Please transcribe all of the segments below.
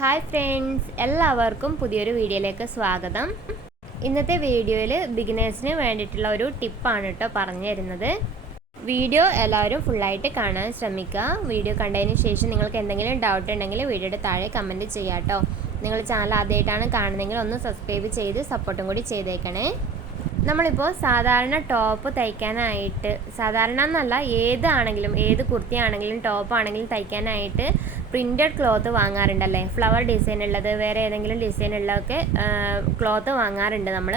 Hi friends, എല്ലാവർക്കും പുതിയൊരു വീഡിയോയിലേക്ക് സ്വാഗതം. ഇന്നത്തെ വീഡിയോയിൽ ബിഗിനേഴ്സിന് വേണ്ടിയിട്ടുള്ള ഒരു ടിപ്പാണ് കേട്ടോ പറഞ്ഞു തരുന്നത്. വീഡിയോ എല്ലാവരും ഫുള്ളായിട്ട് കാണാൻ ശ്രമിക്കുക. വീഡിയോ കണ്ടതിന് ശേഷം നിങ്ങൾക്ക് എന്തെങ്കിലും ഡൗട്ട് ഉണ്ടെങ്കിൽ വീഡിയോയുടെ താഴെ കമൻറ്റ് ചെയ്യാം കേട്ടോ. നിങ്ങൾ ചാനൽ ആദ്യമായിട്ടാണ് കാണുന്നതെങ്കിൽ ഒന്ന് സബ്സ്ക്രൈബ് ചെയ്ത് സപ്പോർട്ടും കൂടി ചെയ്തേക്കണേ. നമ്മളിപ്പോൾ സാധാരണ ടോപ്പ് തയ്ക്കാനായിട്ട്, സാധാരണ എന്നല്ല ഏത് കുർത്തിയാണെങ്കിലും ടോപ്പാണെങ്കിലും തയ്ക്കാനായിട്ട് പ്രിൻറ്റഡ് ക്ലോത്ത് വാങ്ങാറുണ്ടല്ലേ. ഫ്ലവർ ഡിസൈൻ ഉള്ളത്, വേറെ ഏതെങ്കിലും ഡിസൈൻ ഉള്ളതൊക്കെ ക്ലോത്ത് വാങ്ങാറുണ്ട് നമ്മൾ.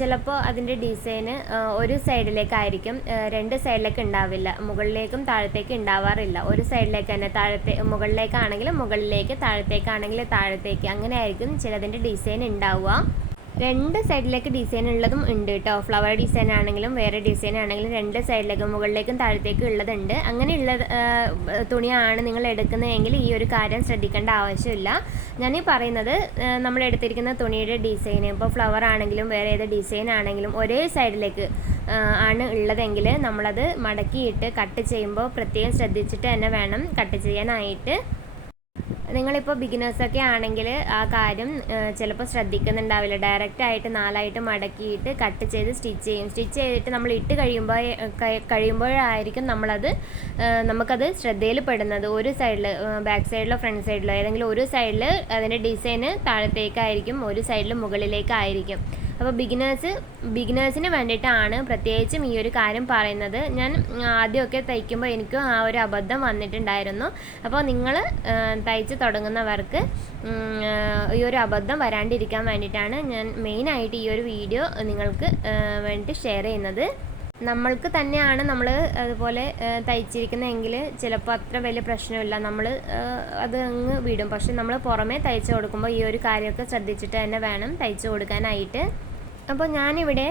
ചിലപ്പോൾ അതിൻ്റെ ഡിസൈന് ഒരു സൈഡിലേക്കായിരിക്കും, രണ്ട് സൈഡിലേക്ക് ഉണ്ടാവില്ല, മുകളിലേക്കും താഴത്തേക്ക് ഉണ്ടാവാറില്ല. ഒരു സൈഡിലേക്ക് തന്നെ, മുകളിലേക്കാണെങ്കിലും മുകളിലേക്ക്, താഴത്തേക്കാണെങ്കിൽ താഴത്തേക്ക്, അങ്ങനെ ആയിരിക്കും ചിലതിൻ്റെ ഡിസൈൻ ഉണ്ടാവുക. രണ്ട് സൈഡിലേക്ക് ഡിസൈൻ ഉള്ളതും ഉണ്ട് കേട്ടോ. ഫ്ലവർ ഡിസൈൻ ആണെങ്കിലും വേറെ ഡിസൈൻ ആണെങ്കിലും രണ്ട് സൈഡിലേക്കും മുകളിലേക്കും താഴത്തേക്കും ഉള്ളതുണ്ട്. അങ്ങനെയുള്ള തുണിയാണ് നിങ്ങൾ എടുക്കുന്നതെങ്കിൽ ഈ ഒരു കാര്യം ശ്രദ്ധിക്കേണ്ട ആവശ്യമില്ല. ഞാനീ പറയുന്നത്, നമ്മൾ എടുത്തിരിക്കുന്ന തുണിയുടെ ഡിസൈൻ, ഇപ്പോൾ ഫ്ലവർ ആണെങ്കിലും വേറെ ഏത് ഡിസൈൻ ആണെങ്കിലും ഒരേ സൈഡിലേക്ക് ആണ് ഉള്ളതെങ്കിൽ നമ്മളത് മടക്കിയിട്ട് കട്ട് ചെയ്യുമ്പോൾ പ്രത്യേകം ശ്രദ്ധിച്ചിട്ട് തന്നെ വേണം കട്ട് ചെയ്യാനായിട്ട്. നിങ്ങളിപ്പോൾ ബിഗിനേഴ്സൊക്കെ ആണെങ്കിൽ ആ കാര്യം ചിലപ്പോൾ ശ്രദ്ധിക്കുന്നുണ്ടാവില്ല. ഡയറക്റ്റായിട്ട് നാലായിട്ട് മടക്കിയിട്ട് കട്ട് ചെയ്ത് സ്റ്റിച്ച് ചെയ്തിട്ട് നമ്മൾ ഇട്ട് കഴിയുമ്പോഴായിരിക്കും നമുക്കത് ശ്രദ്ധയിൽ പെടുന്നത്. ഒരു സൈഡിൽ, ബാക്ക് സൈഡിലോ ഫ്രണ്ട് സൈഡിലോ ഏതെങ്കിലും ഒരു സൈഡിൽ അതിൻ്റെ ഡിസൈന് താഴത്തേക്കായിരിക്കും, ഒരു സൈഡിൽ മുകളിലേക്കായിരിക്കും. അപ്പോൾ ബിഗിനേഴ്സിന് വേണ്ടിയിട്ടാണ് പ്രത്യേകിച്ചും ഈ ഒരു കാര്യം പറയുന്നത്. ഞാൻ ആദ്യമൊക്കെ തയ്ക്കുമ്പോൾ എനിക്കും ആ ഒരു അബദ്ധം വന്നിട്ടുണ്ടായിരുന്നു. അപ്പോൾ നിങ്ങൾ തയ്ച്ച് തുടങ്ങുന്നവർക്ക് ഈ ഒരു അബദ്ധം വരാണ്ടിരിക്കാൻ വേണ്ടിയിട്ടാണ് ഞാൻ മെയിനായിട്ട് ഈ ഒരു വീഡിയോ നിങ്ങൾക്ക് വേണ്ടി ഷെയർ ചെയ്യുന്നത്. നമ്മൾക്ക് തന്നെയാണ് നമ്മൾ അതുപോലെ തയ്ച്ചിരിക്കുന്നതെങ്കിൽ ചിലപ്പോൾ അത്ര വലിയ പ്രശ്നമില്ല, നമ്മൾ അത് അങ്ങ് വിടും. പക്ഷെ നമ്മൾ പുറമേ തയ്ച്ചു കൊടുക്കുമ്പോൾ ഈ ഒരു കാര്യമൊക്കെ ശ്രദ്ധിച്ചിട്ട് തന്നെ വേണം തയ്ച്ചു കൊടുക്കാനായിട്ട്. അപ്പോൾ ഞാനിവിടെ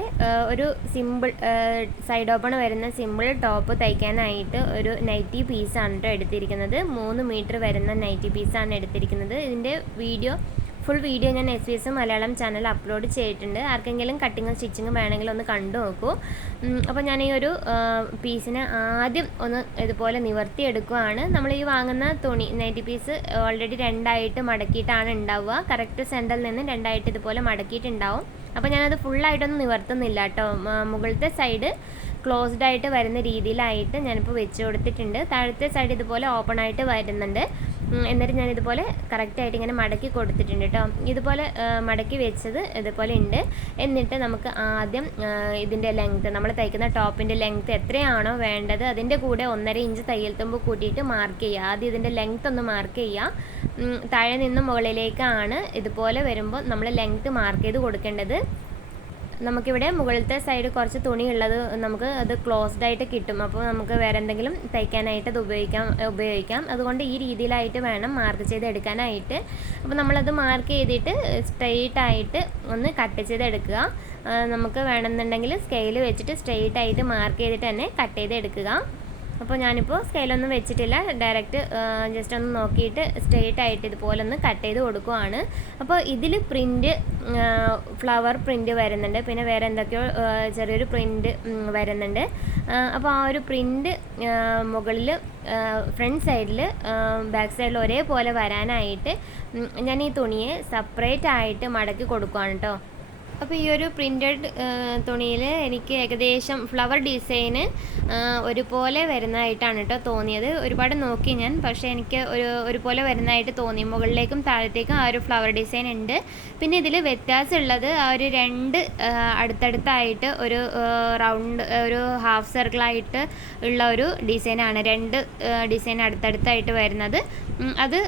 ഒരു സിമ്പിൾ സൈഡ് ഓപ്പൺ വരുന്ന സിമ്പിൾ ടോപ്പ് തയ്ക്കാനായിട്ട് ഒരു നൈറ്റി പീസാണ് കേട്ടോ എടുത്തിരിക്കുന്നത്. 3 മീറ്റർ വരുന്ന നൈറ്റി പീസാണ് എടുത്തിരിക്കുന്നത്. ഇതിൻ്റെ ഫുൾ വീഡിയോ ഞാൻ SBS മലയാളം ചാനൽ അപ്ലോഡ് ചെയ്തിട്ടുണ്ട്. ആർക്കെങ്കിലും കട്ടിങ്ങും സ്റ്റിച്ചിങ്ങും വേണമെങ്കിൽ ഒന്ന് കണ്ടു നോക്കൂ. അപ്പോൾ ഞാൻ ഈ ഒരു പീസിനെ ആദ്യം ഒന്ന് ഇതുപോലെ നിവർത്തിയെടുക്കുകയാണ്. നമ്മൾ ഈ വാങ്ങുന്ന തുണി നൈറ്റി പീസ് ഓൾറെഡി രണ്ടായിട്ട് മടക്കിയിട്ടാണ് ഉണ്ടാവുക. കറക്റ്റ് സെൻറ്ററിൽ നിന്ന് രണ്ടായിട്ട് ഇതുപോലെ മടക്കിയിട്ടുണ്ടാവും. അപ്പോൾ ഞാനത് ഫുള്ളായിട്ടൊന്നും നിവർത്തുന്നില്ല കേട്ടോ. മുകളിലത്തെ സൈഡ് ക്ലോസ്ഡ് ആയിട്ട് വരുന്ന രീതിയിലായിട്ട് ഞാനിപ്പോൾ വെച്ച് കൊടുത്തിട്ടുണ്ട്. താഴത്തെ സൈഡ് ഇതുപോലെ ഓപ്പൺ ആയിട്ട് വരുന്നുണ്ട്. എന്നിട്ട് ഞാനിതുപോലെ കറക്റ്റായിട്ട് ഇങ്ങനെ മടക്കി കൊടുത്തിട്ടുണ്ട് കേട്ടോ. ഇതുപോലെ മടക്കി വെച്ചത് ഇതുപോലെ ഉണ്ട്. എന്നിട്ട് നമുക്ക് ആദ്യം ഇതിൻ്റെ ലെങ്ത്ത്, നമ്മൾ തയ്ക്കുന്ന ടോപ്പിൻ്റെ ലെങ്ത്ത് എത്രയാണോ വേണ്ടത് അതിൻ്റെ കൂടെ 1.5 ഇഞ്ച് തയ്യൽ തുമ്പ് കൂട്ടിയിട്ട് മാർക്ക് ചെയ്യുക. ആദ്യം ഇതിൻ്റെ ലെങ്ത്ത് ഒന്ന് മാർക്ക് ചെയ്യുക. താഴെ നിന്ന് മുകളിലേക്കാണ് ഇതുപോലെ വരുമ്പോൾ നമ്മൾ ലെങ്ത്ത് മാർക്ക് ചെയ്ത് കൊടുക്കേണ്ടത്. നമുക്കിവിടെ മുകളിലത്തെ സൈഡ് കുറച്ച് തുണി ഉള്ളത് നമുക്ക് അത് ക്ലോസ്ഡ് ആയിട്ട് കിട്ടും. അപ്പോൾ നമുക്ക് വേറെ എന്തെങ്കിലും തയ്ക്കാനായിട്ട് അത് ഉപയോഗിക്കാം. അതുകൊണ്ട് ഈ രീതിയിലായിട്ട് വേണം മാർക്ക് ചെയ്ത് എടുക്കാനായിട്ട്. അപ്പോൾ നമ്മളത് മാർക്ക് ചെയ്തിട്ട് സ്ട്രെയിറ്റ് ആയിട്ട് ഒന്ന് കട്ട് ചെയ്തെടുക്കുക. നമുക്ക് വേണമെന്നുണ്ടെങ്കിൽ സ്കെയിൽ വെച്ചിട്ട് സ്ട്രെയിറ്റ് ആയിട്ട് മാർക്ക് ചെയ്തിട്ട് തന്നെ കട്ട് ചെയ്തെടുക്കുക. അപ്പോൾ ഞാനിപ്പോൾ സ്കെയിലൊന്നും വെച്ചിട്ടില്ല, ഡയറക്റ്റ് ജസ്റ്റ് ഒന്ന് നോക്കിയിട്ട് സ്ട്രെയിറ്റ് ആയിട്ട് ഇതുപോലെ ഒന്ന് കട്ട് ചെയ്ത് കൊടുക്കുവാണ്. അപ്പോൾ ഇതിൽ പ്രിൻറ്റ്, ഫ്ലവർ പ്രിൻറ്റ് വരുന്നുണ്ട്, പിന്നെ വേറെ എന്തൊക്കെയോ ചെറിയൊരു പ്രിൻറ്റ് വരുന്നുണ്ട്. അപ്പോൾ ആ ഒരു പ്രിൻറ്റ് മുകളിൽ ഫ്രണ്ട് സൈഡിൽ ബാക്ക് സൈഡിൽ ഒരേപോലെ വരാനായിട്ട് ഞാൻ ഈ തുണിയെ സെപ്പറേറ്റ് ആയിട്ട് മടക്കി കൊടുക്കുവാണ് കേട്ടോ. അപ്പോൾ ഈ ഒരു പ്രിൻറ്റഡ് തുണിയിൽ എനിക്ക് ഏകദേശം ഫ്ലവർ ഡിസൈന് ഒരുപോലെ വരുന്നതായിട്ടാണ് കേട്ടോ തോന്നിയത്. ഒരുപാട് നോക്കി ഞാൻ, പക്ഷേ എനിക്ക് ഒരുപോലെ വരുന്നതായിട്ട് തോന്നി. മുകളിലേക്കും താഴത്തേക്കും ആ ഒരു ഫ്ലവർ ഡിസൈൻ ഉണ്ട്. പിന്നെ ഇതിൽ വ്യത്യാസമുള്ളത് ആ ഒരു രണ്ട് അടുത്തടുത്തായിട്ട് ഒരു റൗണ്ട്, ഒരു ഹാഫ് സർക്കിളായിട്ട് ഉള്ള ഒരു ഡിസൈനാണ്. രണ്ട് ഡിസൈൻ അടുത്തടുത്തായിട്ട് വരുന്നത്, അത്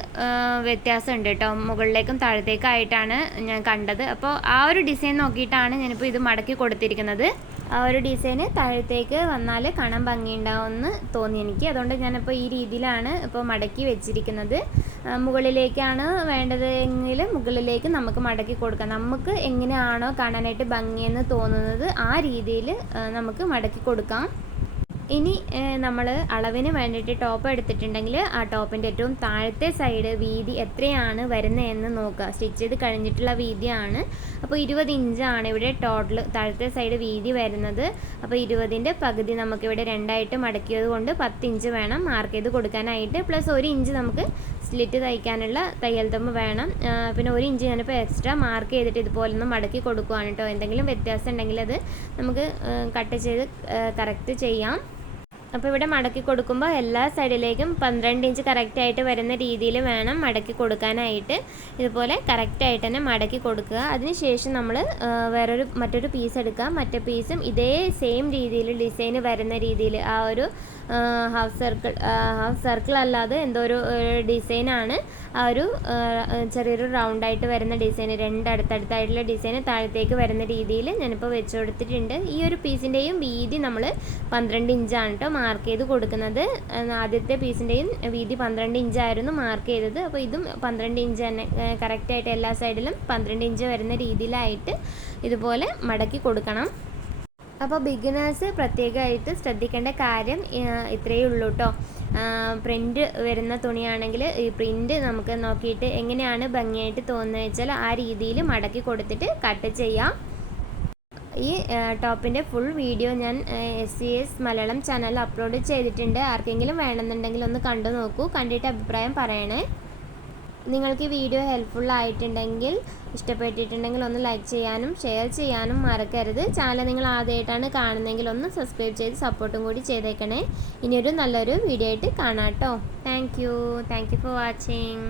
വ്യത്യാസമുണ്ട് കേട്ടോ. മുകളിലേക്കും താഴത്തേക്കായിട്ടാണ് ഞാൻ കണ്ടത്. അപ്പോൾ ആ ഒരു ഡിസൈൻ നോക്കിയിട്ടാണ് ഞാനിപ്പോൾ ഇത് മടക്കി കൊടുത്തിരിക്കുന്നത്. ആ ഒരു ഡിസൈന് താഴത്തേക്ക് വന്നാൽ കാണാൻ ഭംഗിയുണ്ടാവുമെന്ന് തോന്നി എനിക്ക്. അതുകൊണ്ട് ഞാനിപ്പോൾ ഈ രീതിയിലാണ് ഇപ്പോൾ മടക്കി വെച്ചിരിക്കുന്നത്. മുകളിലേക്കാണ് വേണ്ടത് എങ്കിൽ മുകളിലേക്ക് നമുക്ക് മടക്കി കൊടുക്കാം. നമുക്ക് എങ്ങനെയാണോ കാണാനായിട്ട് ഭംഗിയെന്ന് തോന്നുന്നത് ആ രീതിയിൽ നമുക്ക് മടക്കി കൊടുക്കാം. ഇനി നമ്മൾ അളവിന് വേണ്ടിയിട്ട് ടോപ്പ് എടുത്തിട്ടുണ്ടെങ്കിൽ ആ ടോപ്പിൻ്റെ ഏറ്റവും താഴത്തെ സൈഡ് വീതി എത്രയാണ് വരുന്നതെന്ന് നോക്കുക. സ്റ്റിച്ച് ചെയ്ത് കഴിഞ്ഞിട്ടുള്ള വീതിയാണ്. അപ്പോൾ 20 ഇഞ്ചാണ് ഇവിടെ ടോട്ടൽ താഴത്തെ സൈഡ് വീതി വരുന്നത്. അപ്പോൾ 20ൻ്റെ പകുതി നമുക്കിവിടെ രണ്ടായിട്ട് മടക്കിയത് കൊണ്ട് 10 ഇഞ്ച് വേണം മാർക്ക് ചെയ്ത് കൊടുക്കാനായിട്ട്. പ്ലസ് 1 ഇഞ്ച് നമുക്ക് സ്ലിറ്റ് തയ്ക്കാനുള്ള തയ്യൽ തുമ്പ് വേണം. പിന്നെ 1 ഇഞ്ച് ഞാനിപ്പോൾ എക്സ്ട്രാ മാർക്ക് ചെയ്തിട്ട് ഇതുപോലെ ഒന്ന് മടക്കി കൊടുക്കുകയാണ് കേട്ടോ. എന്തെങ്കിലും വ്യത്യാസം ഉണ്ടെങ്കിൽ അത് നമുക്ക് കട്ട് ചെയ്ത് കറക്റ്റ് ചെയ്യാം. അപ്പോൾ ഇവിടെ മടക്കി കൊടുക്കുമ്പോൾ എല്ലാ സൈഡിലേക്കും 12 ഇഞ്ച് കറക്റ്റായിട്ട് വരുന്ന രീതിയിൽ വേണം മടക്കി കൊടുക്കാനായിട്ട്. ഇതുപോലെ കറക്റ്റായിട്ട് തന്നെ മടക്കി കൊടുക്കുക. അതിനുശേഷം നമ്മൾ മറ്റൊരു പീസ് എടുക്കുക. മറ്റേ പീസും ഇതേ സെയിം രീതിയിൽ ഡിസൈൻ വരുന്ന രീതിയിൽ ആ ഒരു ഹാഫ് സർക്കിൾ അല്ലാതെ എന്തോ ഒരു ഡിസൈനാണ്. ആ ഒരു ചെറിയൊരു റൗണ്ടായിട്ട് വരുന്ന ഡിസൈൻ, 2 അടുത്തടുത്തായിട്ടുള്ള ഡിസൈൻ താഴത്തേക്ക് വരുന്ന രീതിയിൽ ഞാനിപ്പോൾ വെച്ച് കൊടുത്തിട്ടുണ്ട്. ഈ ഒരു പീസിൻ്റെയും വീതി നമ്മൾ 12 ഇഞ്ചാണ് കേട്ടോ മാർക്ക് ചെയ്ത് കൊടുക്കുന്നത്. ആദ്യത്തെ പീസിൻ്റെയും വീതി 12 ഇഞ്ചായിരുന്നു മാർക്ക് ചെയ്തത്. അപ്പോൾ ഇതും 12 ഇഞ്ച് തന്നെ കറക്റ്റായിട്ട് എല്ലാ സൈഡിലും 12 ഇഞ്ച് വരുന്ന രീതിയിലായിട്ട് ഇതുപോലെ മടക്കി കൊടുക്കണം. അപ്പോൾ ബിഗിനേഴ്സ് പ്രത്യേകമായിട്ട് ശ്രദ്ധിക്കേണ്ട കാര്യം ഇത്രയേ ഉള്ളൂ കേട്ടോ. പ്രിൻ്റ് വരുന്ന തുണിയാണെങ്കിൽ ഈ പ്രിൻ്റ് നമുക്ക് നോക്കിയിട്ട് എങ്ങനെയാണ് ഭംഗിയായിട്ട് തോന്നുന്നത് വെച്ചാൽ ആ രീതിയിൽ മടക്കി കൊടുത്തിട്ട് കട്ട് ചെയ്യാം. ഈ ടോപ്പിൻ്റെ ഫുൾ വീഡിയോ ഞാൻ SCS മലയാളം ചാനലിൽ അപ്ലോഡ് ചെയ്തിട്ടുണ്ട്. ആർക്കെങ്കിലും വേണമെന്നുണ്ടെങ്കിൽ ഒന്ന് കണ്ടു നോക്കൂ, കണ്ടിട്ട് അഭിപ്രായം പറയണേ. നിങ്ങൾക്ക് ഈ വീഡിയോ ഹെൽപ്ഫുൾ ആയിട്ടുണ്ടെങ്കിൽ, ഇഷ്ടപ്പെട്ടിട്ടുണ്ടെങ്കിൽ ഒന്ന് ലൈക്ക് ചെയ്യാനും ഷെയർ ചെയ്യാനും മറക്കരുത്. ചാനൽ നിങ്ങൾ ആദ്യമായിട്ടാണ് കാണുന്നതെങ്കിൽ ഒന്ന് സബ്സ്ക്രൈബ് ചെയ്ത് സപ്പോർട്ടും കൂടി ചെയ്തേക്കണേ. ഇനിയൊരു നല്ലൊരു വീഡിയോ ആയിട്ട് കാണാം കേട്ടോ. Thank you for watching.